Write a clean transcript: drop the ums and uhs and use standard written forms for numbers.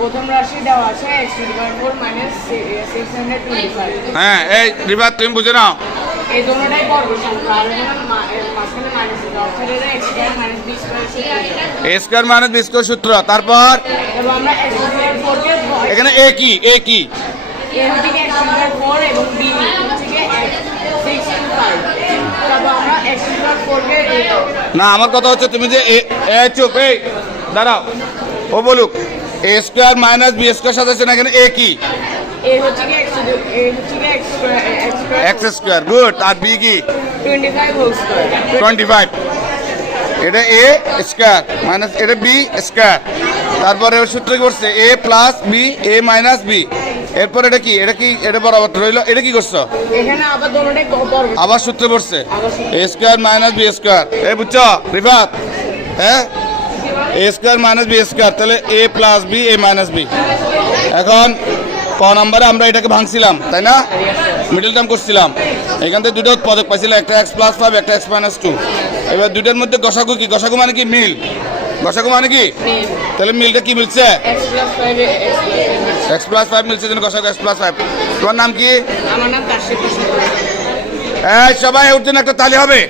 প্রথম রাশি দেওয়া আছে x^4 -625। হ্যাঁ, এই রিফাত তুমি বুঝে নাও। এই দুটোটাই বর্গ সংখ্যা আর এখানে মাঝখানে মাইনাস আছে, অর্থাৎ এটা x² - b² a² - b² সূত্র। তারপর এবং আমরা x^4 কে এখানে a কি? a হচ্ছে কি x^4 এবং b হচ্ছে কি 625। তারপর আমরা x^4 কে না, আমার কথা হচ্ছে তুমি যে চুপ, এই দাঁড়াও, ও বলুক a² - b² সাথে আছে না, এখানে a কি? a হচ্ছে কি x²। গুড। আর b কি? 25 হোল স্কয়ার। 25। এটা a² মাইনাস এটা b²। তারপরে সূত্র কি করছে? a + b a - b। এরপর এটা কি? এটা বরাবর রইল। এটা কি করছো? এখানে আবার দুটোটাই বর্গ। আবার সূত্র পড়ছে a² - b²। এই বুঝছো রিফাত? হ্যাঁ, a² - b², তাহলে a + b a - b। এখন ক নম্বরে আমরা এটাকে ভাঙছিলাম, তাই না? মিডল টার্ম করছিলাম। এখান থেকে দুটো উৎপাদক পাইছিলাম, একটা x + 5 একটা x - 2। এবার দুইটার মধ্যে গসাগু কি? গসাগু মানে কি? মিল। গসাগু মানে কি? তাহলে মিলটা কি মিলছে? x + 5 x + 5 মিলছে, জন্য গসাগু x + 5। তোমার নাম কি? আমার নাম কাশিফ। এই সবাই ওর জন্য একটা তালি হবে।